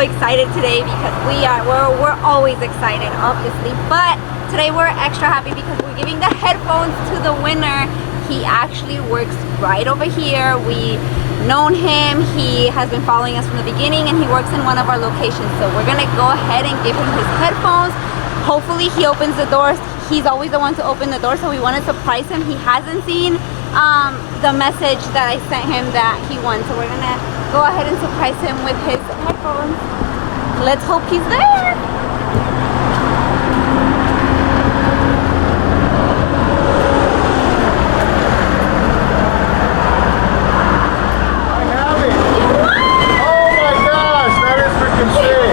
excited today because we're always excited, obviously, but today we're extra happy because we're giving the headphones to the winner. He actually works right over here. We known him. He has been following us from the beginning, and he works in one of our locations. So we're gonna go ahead and give him his headphones. Hopefully he opens the doors. He's always the one to open the door, so we want to surprise him. He hasn't seen the message that I sent him that he won, so we're gonna go ahead and surprise him with his headphones. Let's hope he's there. I have it. Oh my gosh, that is freaking sick.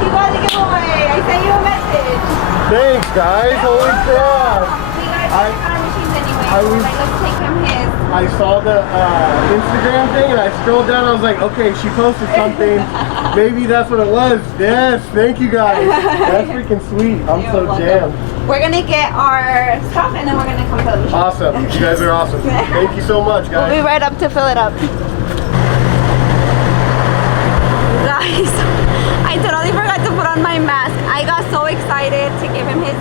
He won the giveaway. I sent you a message. Thanks guys, holy crap. We gotta check our machines anyway. I was- Like, let's take him his. I saw the Instagram thing and I scrolled down. I was like, okay, she posted something. Maybe that's what it was. Yes, thank you guys. That's freaking sweet. I'm You're so welcome. jammed. We're gonna get our stuff and then we're gonna come to the machine. Awesome. You guys are awesome. Thank you so much, We'll be guys. right up to fill it up. Guys, I totally forgot to put on my mask. I got so excited to give him his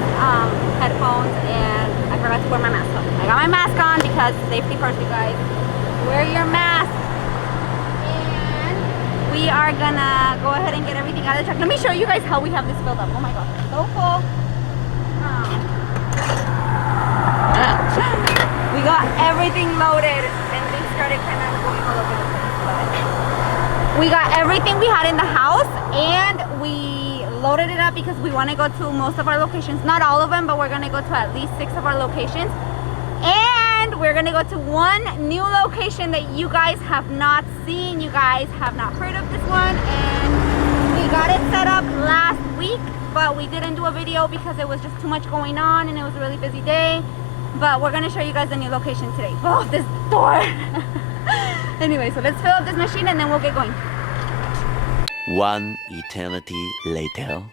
headphones and I forgot to wear my mask on. I got my mask on because safety first, you guys. Wear your mask. And we are gonna go ahead and get everything out of the truck. Let me show you guys how we have this filled up. Oh my gosh, it's so full. We got everything loaded and things started kind of going all over the place. But we got everything we had in the house and we loaded it up because we want to go to most of our locations. Not all of them, but we're going to go to at least 6 of our locations. And we're going to go to one new location that you guys have not seen. You guys have not heard of this one. And we got it set up last week, but we didn't do a video because it was just too much going on and it was a really busy day. But we're going to show you guys the new location today. Oh, this door. Anyway, so let's fill up this machine and then we'll get going. One eternity later.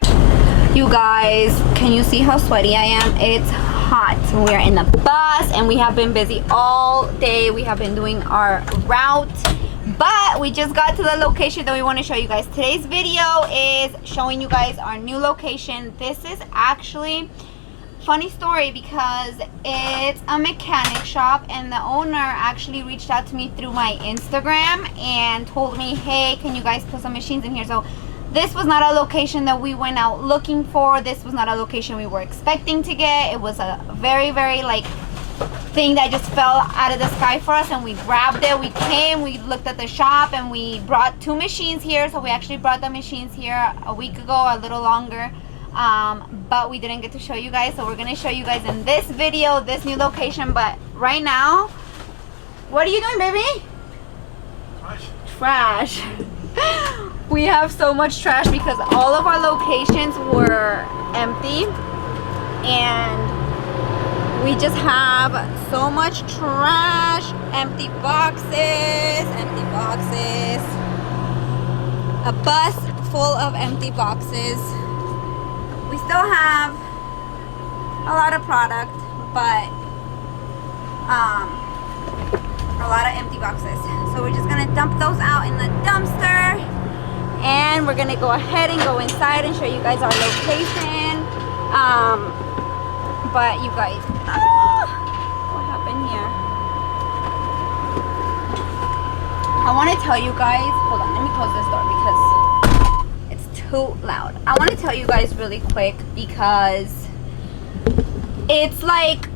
You guys, can you see how sweaty I am? It's hot. We're in the bus and we have been busy all day. We have been doing our route, but we just got to the location that we want to show you guys. Today's video is showing you guys our new location. This is actually funny story because it's a mechanic shop and the owner actually reached out to me through my Instagram and told me, hey, can you guys put some machines in here? So this was not a location that we went out looking for. This was not a location we were expecting to get. It was a very like thing that just fell out of the sky for us and we grabbed it. We came, we looked at the shop and we brought 2 machines here. So we actually brought the machines here a week ago, a little longer. But we didn't get to show you guys, so we're gonna show you guys in this video this new location. But right now, what are you doing, baby? Trash. We have so much trash because all of our locations were empty and we just have so much trash. Empty boxes, a bus full of empty boxes. We still have a lot of product, but a lot of empty boxes. So we're just gonna dump those out in the dumpster and we're gonna go ahead and go inside and show you guys our location. But you guys, what happened here? I want to tell you guys, hold on, let me close this door because it's too loud. I want to tell you guys really quick because it's like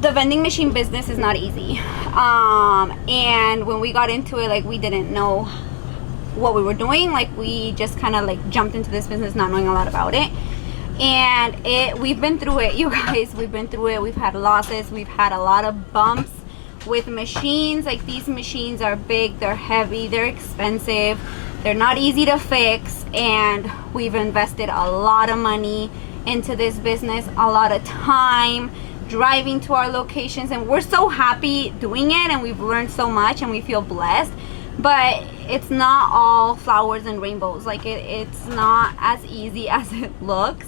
the vending machine business is not easy. And when we got into it, like, we didn't know what we were doing. Like, we just kind of like jumped into this business not knowing a lot about it. And we've been through it, you guys. We've been through it. We've had losses. We've had a lot of bumps with machines. Like, these machines are big, they're heavy, they're expensive, they're not easy to fix, and we've invested a lot of money into this business, a lot of time driving to our locations, and we're so happy doing it, and we've learned so much and we feel blessed. But it's not all flowers and rainbows. Like, it's not as easy as it looks.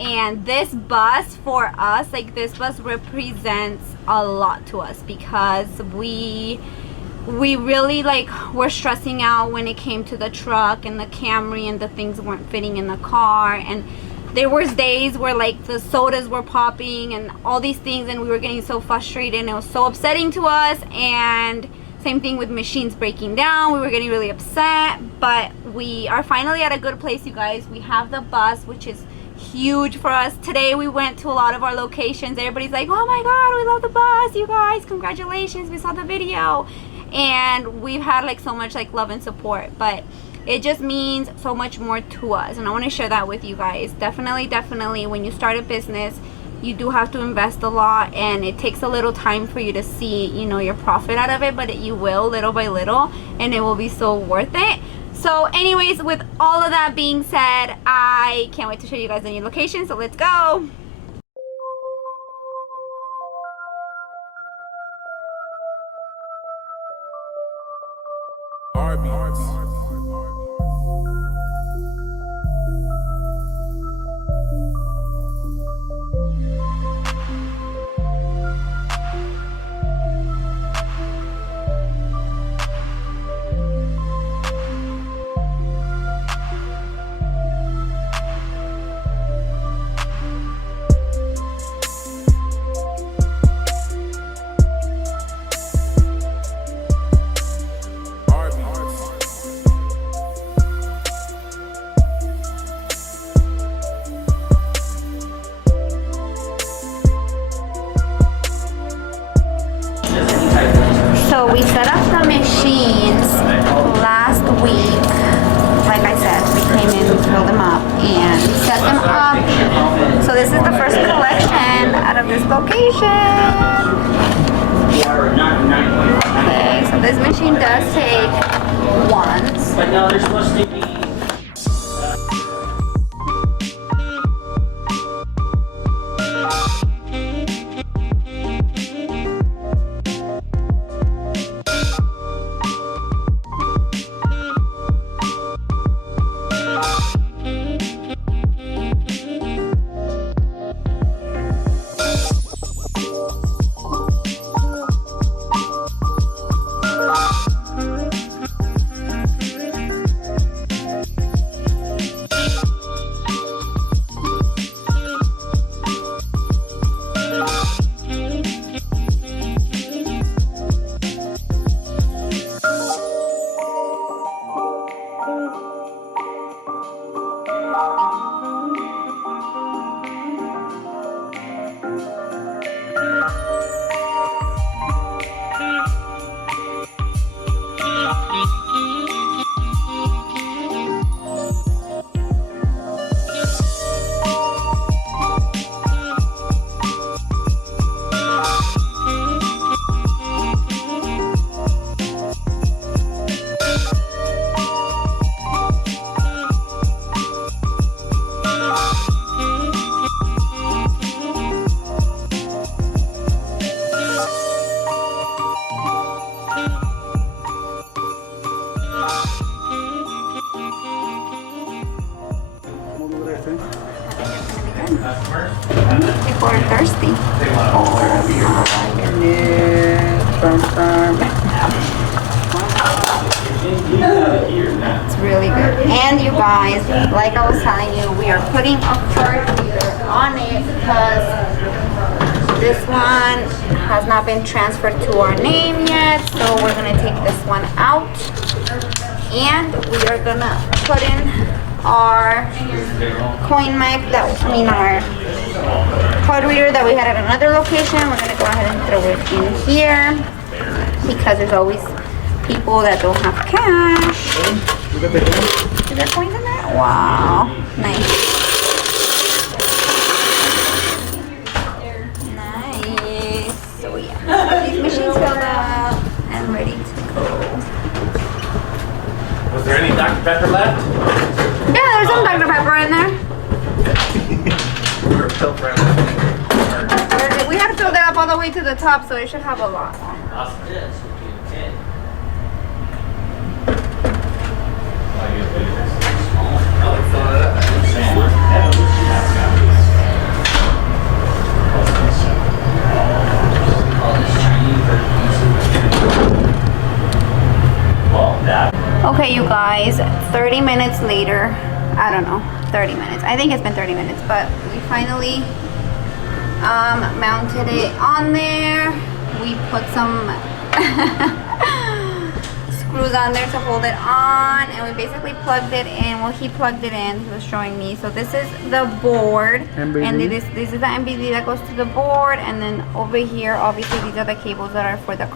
And this bus, for us, like, this bus represents a lot to us because we we really like were stressing out when it came to the truck and the Camry, and the things weren't fitting in the car, and there was days where like the sodas were popping and all these things, and we were getting so frustrated, and it was so upsetting to us. And same thing with machines breaking down, we were getting really upset. But we are finally at a good place, you guys. We have the bus, which is huge for us. Today we went to a lot of our locations. Everybody's like, oh my god, we love the bus, you guys, congratulations, we saw the video. And we've had like so much like love and support, but it just means so much more to us, and I want to share that with you guys. Definitely when you start a business, you do have to invest a lot, and it takes a little time for you to see, you know, your profit out of it, but you will little by little, and it will be so worth it. So anyways, with all of that being said, I can't wait to show you guys the new location, so let's go. So we set up the machines last week. Like I said, we came in, we filled them up, and we set them up. So this is the first collection out of this location. Okay, so this machine does take once. But now they're supposed to be. People are thirsty. Oh my goodness. It's really good. And you guys, like I was telling you, we are putting a card reader on it because this one has not been transferred to our name yet. So we're gonna take this one out, and we are gonna put in our coin mic our card reader that we had at another location. We're gonna go ahead and throw it in here because there's always people that don't have cash. Is there coins in there? Wow, nice. Nice. So yeah, these machines filled up and ready to go. Was there any Dr. Pepper left? Yeah, there's some Dr. Pepper in there. We were pill friends. We had to fill that up all the way to the top, so it should have a lot. guys, 30 minutes later, I don't know, 30 minutes. I think it's been 30 minutes, but we finally mounted it on there. We put some screws on there to hold it on, and we basically plugged it in. Well, he plugged it in, he was showing me. So this is the board, MBD. and this is the MBD that goes to the board, and then over here, obviously these are the cables that are for the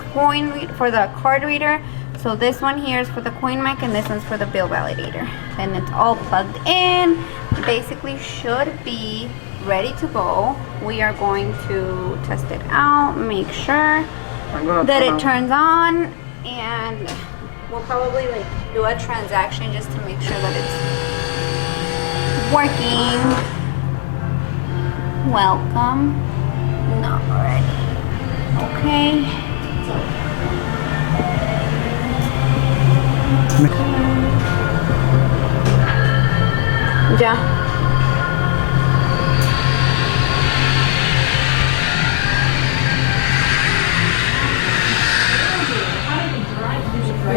card reader. So this one here is for the coin mic, and this one's for the bill validator, and it's all plugged in. It basically should be ready to go. We are going to test it out, make sure that it turns on, and we'll probably like do a transaction just to make sure that it's working. Welcome. Not ready. Okay. Ya.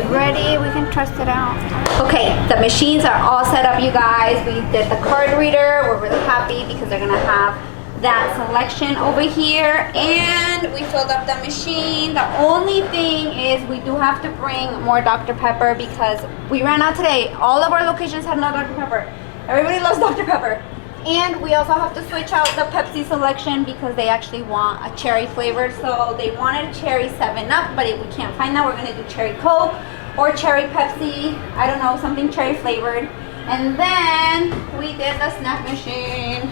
Ready, we can test it out. Okay, the machines are all set up, you guys. We did the card reader. We're really happy because they're gonna have that selection over here, and we filled up the machine. The only thing is we do have to bring more Dr. Pepper because we ran out today. All of our locations had no Dr. Pepper. Everybody loves Dr. Pepper. And we also have to switch out the Pepsi selection because they actually want a cherry flavored. So they wanted cherry 7-Up, but if we can't find that, we're gonna do cherry Coke or cherry Pepsi. I don't know, something cherry flavored. And then we did the snack machine.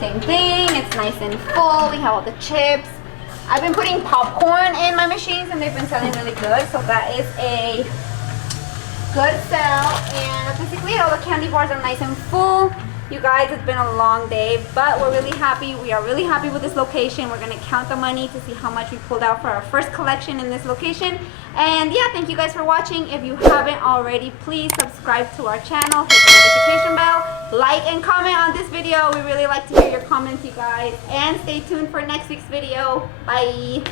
Same thing, it's nice and full. We have all the chips. I've been putting popcorn in my machines and they've been selling really good. So that is a good sell. And that's basically it. All the candy bars are nice and full. You guys, it's been a long day, but we're really happy. We are really happy with this location. We're gonna count the money to see how much we pulled out for our first collection in this location. And yeah, thank you guys for watching. If you haven't already, please subscribe to our channel, hit the notification bell, like and comment on this video. We really like to hear your comments, you guys. And stay tuned for next week's video. Bye.